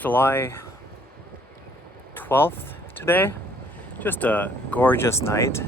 July 12th today. Just a gorgeous night.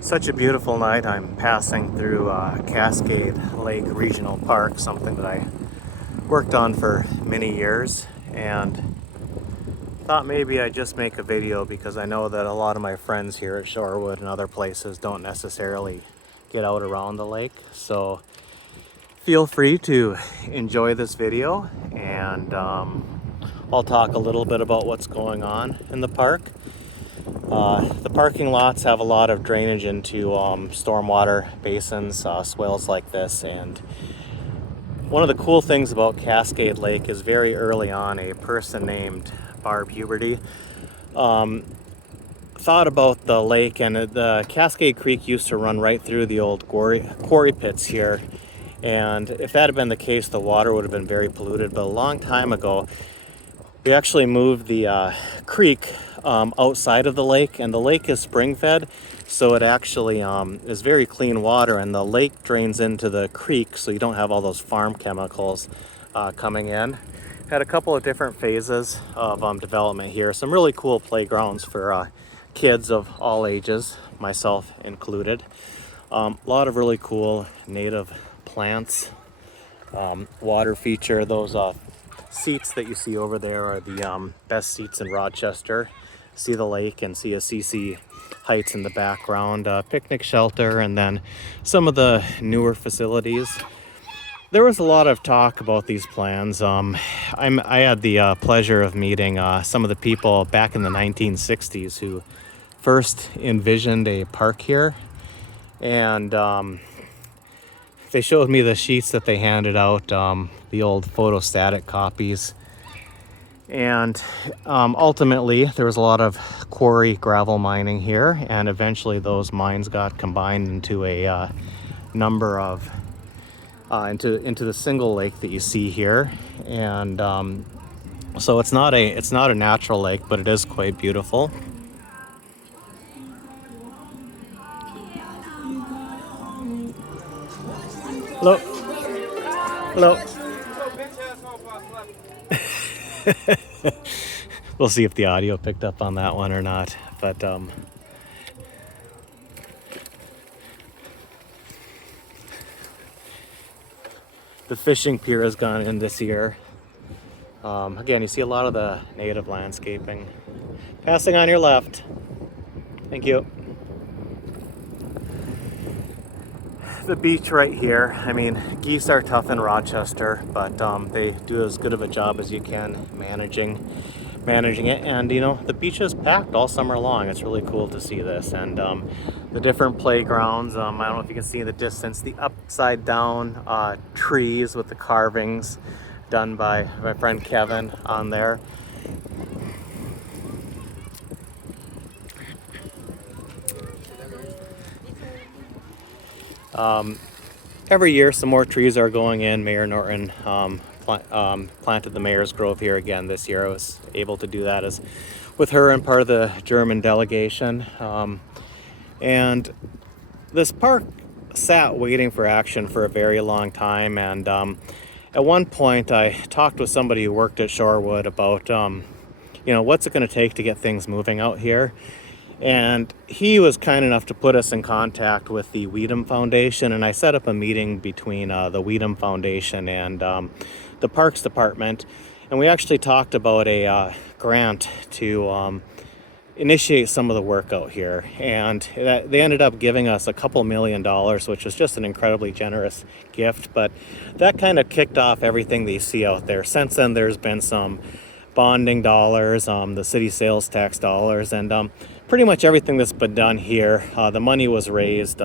Such a beautiful night. I'm passing through Cascade Lake Regional Park, something that I worked on for many years, and thought maybe I'd just make a video because I know that a lot of my friends here at Shorewood and other places don't necessarily get out around the lake. So feel free to enjoy this video, and I'll talk a little bit about what's going on in the park. The parking lots have a lot of drainage into stormwater basins, swales like this, and one of the cool things about Cascade Lake is very early on a person named Barb Huberty thought about the lake, and the Cascade Creek used to run right through the old quarry pits here, and if that had been the case, the water would have been very polluted. But a long time ago, we actually moved the creek outside of the lake, and the lake is spring fed, so it actually is very clean water, and the lake drains into the creek, so you don't have all those farm chemicals coming in. Had a couple of different phases of development here. Some really cool playgrounds for kids of all ages, myself included. A lot of really cool native plants, water feature. Those seats that you see over there are the best seats in Rochester. See the lake and see a CC Heights in the background, picnic shelter, and then some of the newer facilities. There was a lot of talk about these plans. I had the pleasure of meeting some of the people back in the 1960s who first envisioned a park here, and they showed me the sheets that they handed out, the old photostatic copies. And ultimately, there was a lot of quarry gravel mining here, and eventually those mines got combined into a number of into the single lake that you see here. And so it's not a natural lake, but it is quite beautiful. Hello. Hello. We'll see if the audio picked up on that one or not, but the fishing pier has gone in this year. Again, you see a lot of the native landscaping. Passing on your left. Thank you. The beach right here. I mean, geese are tough in Rochester, but they do as good of a job as you can managing it. And you know, the beach is packed all summer long. It's really cool to see this, and the different playgrounds. I don't know if you can see in the distance the upside down trees with the carvings done by my friend Kevin on there. Every year some more trees are going in. Mayor Norton planted the Mayor's Grove here again this year. I was able to do that as with her and part of the German delegation. And this park sat waiting for action for a very long time, and at one point I talked with somebody who worked at Shorewood about you know, what's it going to take to get things moving out here. And he was kind enough to put us in contact with the Weedham Foundation, and I set up a meeting between the Weedham Foundation and the Parks Department, and we actually talked about a grant to initiate some of the work out here, and they ended up giving us a couple $1 million, which was just an incredibly generous gift. But that kind of kicked off everything that you see out there. Since then, there's been some bonding dollars, the city sales tax dollars, and pretty much everything that's been done here. The money was raised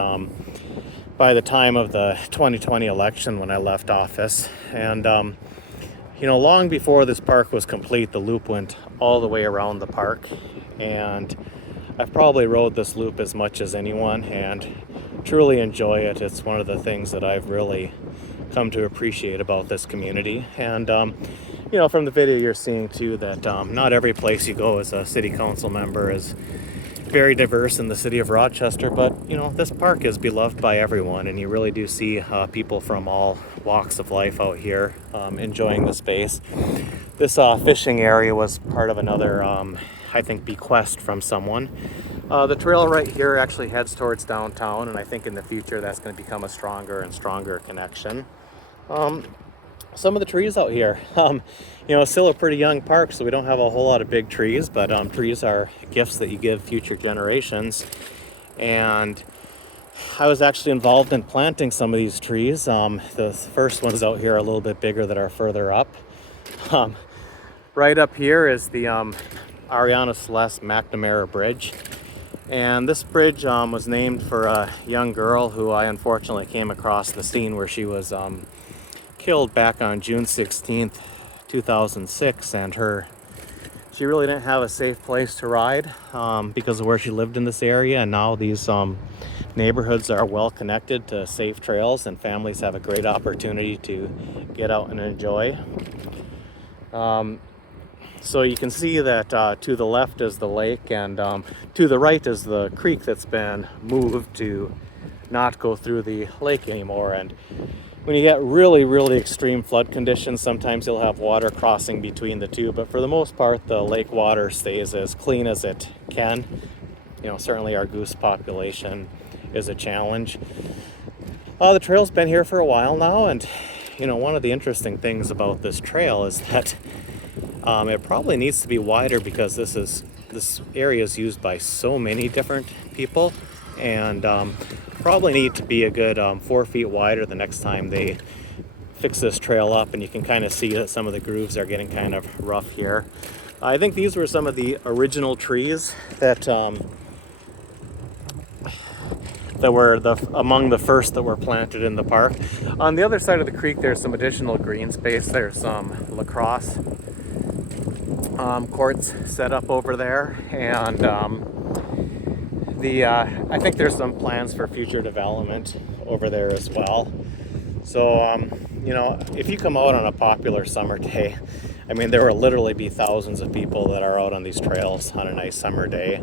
by the time of the 2020 election when I left office. And you know, long before this park was complete, the loop went all the way around the park, and I've probably rode this loop as much as anyone and truly enjoy it. It's one of the things that I've really come to appreciate about this community. And you know, from the video you're seeing too, that not every place you go as a city council member is very diverse in the city of Rochester, but you know, this park is beloved by everyone, and you really do see people from all walks of life out here enjoying the space. This fishing area was part of another, I think, bequest from someone. The trail right here actually heads towards downtown, and I think in the future that's going to become a stronger and stronger connection. Some of the trees out here, it's still a pretty young park, so we don't have a whole lot of big trees, but trees are gifts that you give future generations. And I was actually involved in planting some of these trees. The first ones out here are a little bit bigger that are further up. Right up here is the Ariana Celeste McNamara Bridge. And this bridge was named for a young girl who I unfortunately came across the scene where she was killed back on June 16th, 2006. And she really didn't have a safe place to ride because of where she lived in this area. And now these neighborhoods are well connected to safe trails, and families have a great opportunity to get out and enjoy. So you can see that to the left is the lake, and to the right is the creek that's been moved to not go through the lake anymore. And when you get really, really extreme flood conditions, sometimes you'll have water crossing between the two, but for the most part, the lake water stays as clean as it can. Certainly our goose population is a challenge. The trail's been here for a while now, and one of the interesting things about this trail is that it probably needs to be wider, because this area is used by so many different people, and probably need to be a good 4 feet wider the next time they fix this trail up. And you can kind of see that some of the grooves are getting kind of rough here. I think these were some of the original trees that were among the first that were planted in the park. On the other side of the creek, there's some additional green space. There's some lacrosse courts set up over there, and I think there's some plans for future development over there as well. So if you come out on a popular summer day, there will literally be thousands of people that are out on these trails on a nice summer day.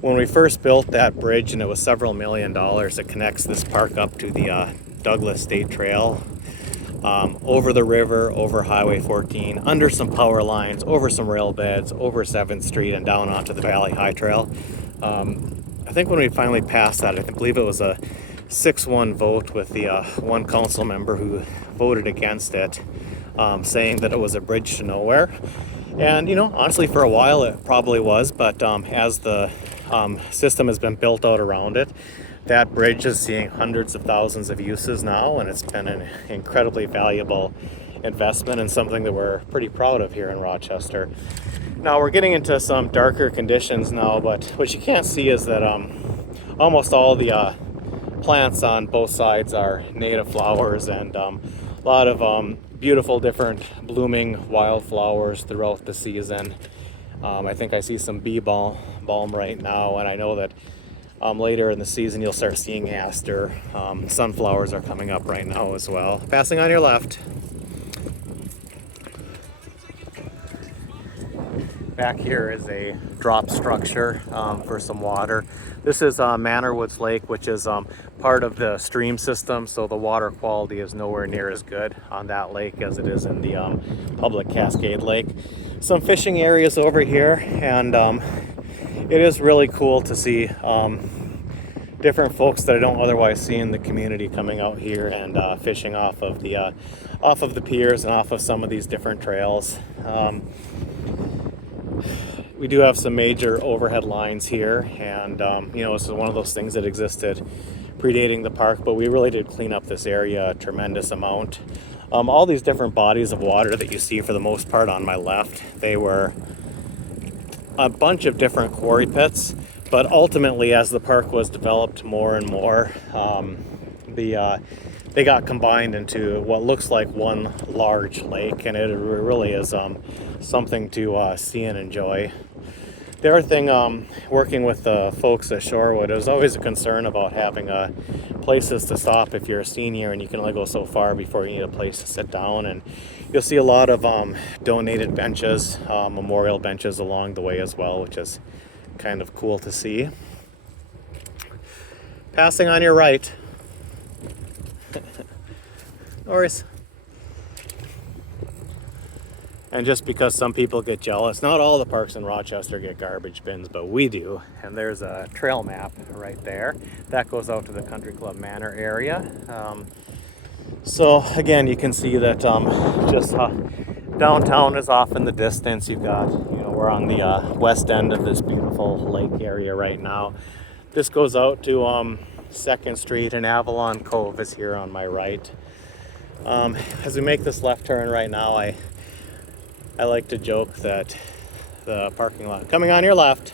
When we first built that bridge, and it was several $1 million, it connects this park up to the Douglas State Trail, over the river, over Highway 14, under some power lines, over some rail beds, over 7th Street, and down onto the Valley High Trail. I think when we finally passed that, I believe it was a 6-1 vote, with the one council member who voted against it, saying that it was a bridge to nowhere. And honestly, for a while it probably was, but as the system has been built out around it, that bridge is seeing hundreds of thousands of uses now, and it's been an incredibly valuable investment, and something that we're pretty proud of here in Rochester. Now we're getting into some darker conditions now, but what you can't see is that almost all the plants on both sides are native flowers, and a lot of beautiful different blooming wildflowers throughout the season. I think I see some bee balm right now, and I know that later in the season you'll start seeing aster. Sunflowers are coming up right now as well. Passing on your left. Back here is a drop structure for some water. This is Manor Woods Lake, which is part of the stream system, so the water quality is nowhere near as good on that lake as it is in the public Cascade Lake. Some fishing areas over here, and it is really cool to see different folks that I don't otherwise see in the community coming out here and fishing off of the piers and off of some of these different trails. We do have some major overhead lines here, and this is one of those things that existed predating the park, but we really did clean up this area a tremendous amount. All these different bodies of water that you see, for the most part on my left, they were a bunch of different quarry pits, but ultimately as the park was developed more and more, they got combined into what looks like one large lake, and it really is something to see and enjoy. The other thing, working with the folks at Shorewood, it was always a concern about having places to stop if you're a senior and you can only go so far before you need a place to sit down. And you'll see a lot of donated benches, memorial benches along the way as well, which is kind of cool to see. Passing on your right. No worries. And just because some people get jealous, not all the parks in Rochester get garbage bins, but we do. And there's a trail map right there. That goes out to the Country Club Manor area. So again, you can see that just downtown is off in the distance. You've got, we're on the west end of this beautiful lake area right now. This goes out to 2nd Street, and Avalon Cove is here on my right. As we make this left turn right now, I like to joke that the parking lot coming on your left.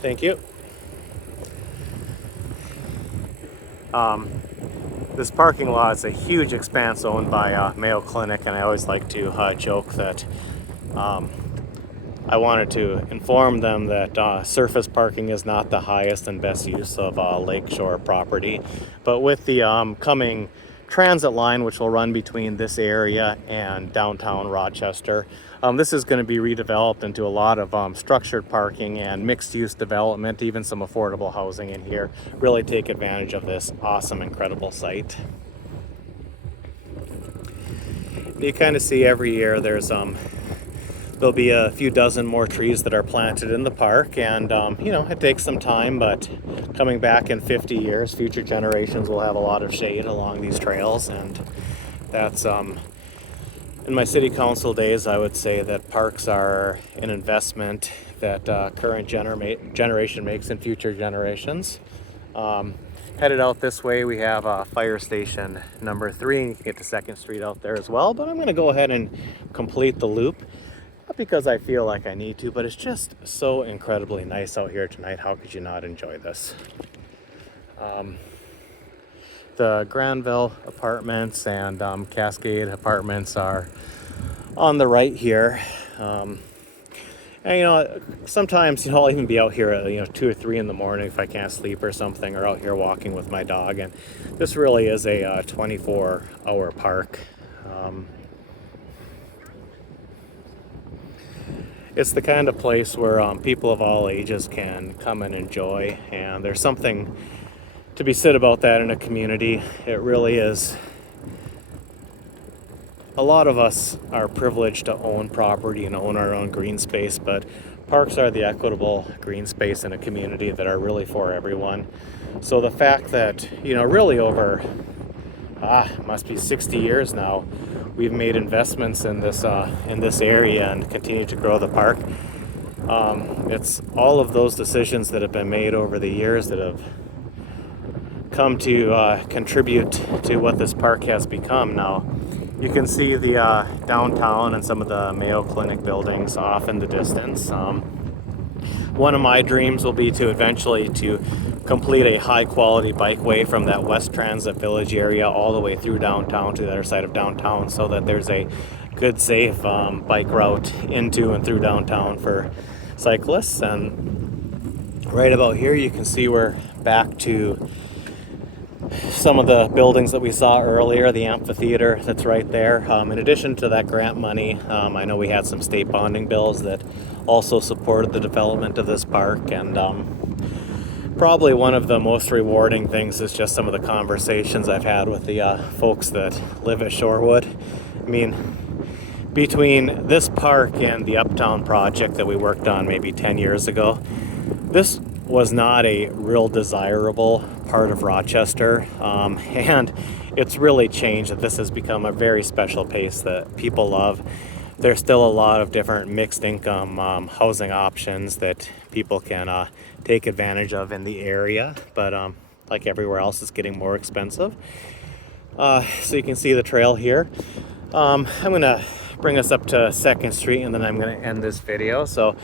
Thank you. This parking lot is a huge expanse owned by Mayo Clinic, and I always like to joke that I wanted to inform them that surface parking is not the highest and best use of lakeshore property. But with the coming transit line, which will run between this area and downtown Rochester, this is going to be redeveloped into a lot of structured parking and mixed-use development, even some affordable housing in here. Really take advantage of this awesome, incredible site. You kind of see every year there'll be a few dozen more trees that are planted in the park, and it takes some time, but coming back in 50 years, future generations will have a lot of shade along these trails. And that's in my city council days, I would say that parks are an investment that current generation makes in future generations. Headed out this way, we have fire station number 3, and you can get to 2nd Street out there as well, but I'm going to go ahead and complete the loop. Not because I feel like I need to, but it's just so incredibly nice out here tonight. How could you not enjoy this? The Granville Apartments and Cascade Apartments are on the right here. And sometimes I'll even be out here at 2 or 3 in the morning if I can't sleep or something, or out here walking with my dog. And this really is a 24-hour park. It's the kind of place where people of all ages can come and enjoy, and there's something to be said about that in a community. It really is. A lot of us are privileged to own property and own our own green space, but parks are the equitable green space in a community that are really for everyone. So the fact that, really over, must be 60 years now, we've made investments in this area and continue to grow the park. It's all of those decisions that have been made over the years that have come to contribute to what this park has become now. You can see the downtown and some of the Mayo Clinic buildings off in the distance. One of my dreams will be to eventually complete a high quality bikeway from that West Transit Village area all the way through downtown to the other side of downtown, so that there's a good, safe bike route into and through downtown for cyclists. And right about here you can see we're back to some of the buildings that we saw earlier, the amphitheater that's right there. In addition to that grant money, I know we had some state bonding bills that also supported the development of this park. And probably one of the most rewarding things is just some of the conversations I've had with the folks that live at Shorewood. I mean, between this park and the Uptown project that we worked on maybe 10 years ago, this was not a real desirable part of Rochester, and it's really changed. That this has become a very special place that people love. There's still a lot of different mixed income housing options that people can take advantage of in the area, but like everywhere else, it's getting more expensive. So you can see the trail here. I'm gonna bring us up to 2nd Street, and then I'm gonna end this video. So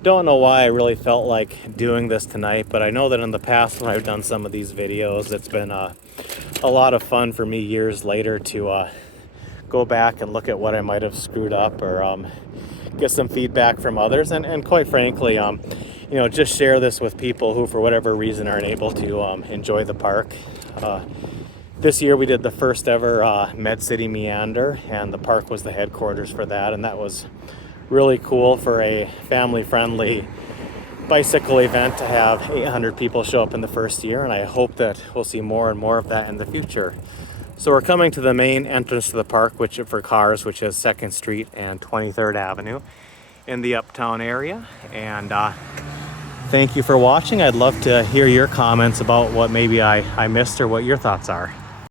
don't know why I really felt like doing this tonight, but I know that in the past when I've done some of these videos, it's been a lot of fun for me years later to go back and look at what I might have screwed up, or get some feedback from others, and quite frankly, just share this with people who for whatever reason aren't able to enjoy the park. This year we did the first ever Med City Meander, and the park was the headquarters for that, and that was really cool for a family-friendly bicycle event to have 800 people show up in the first year, and I hope that we'll see more and more of that in the future. So we're coming to the main entrance to the park, which for cars, which is 2nd Street and 23rd Avenue in the Uptown area. And thank you for watching. I'd love to hear your comments about what maybe I missed or what your thoughts are.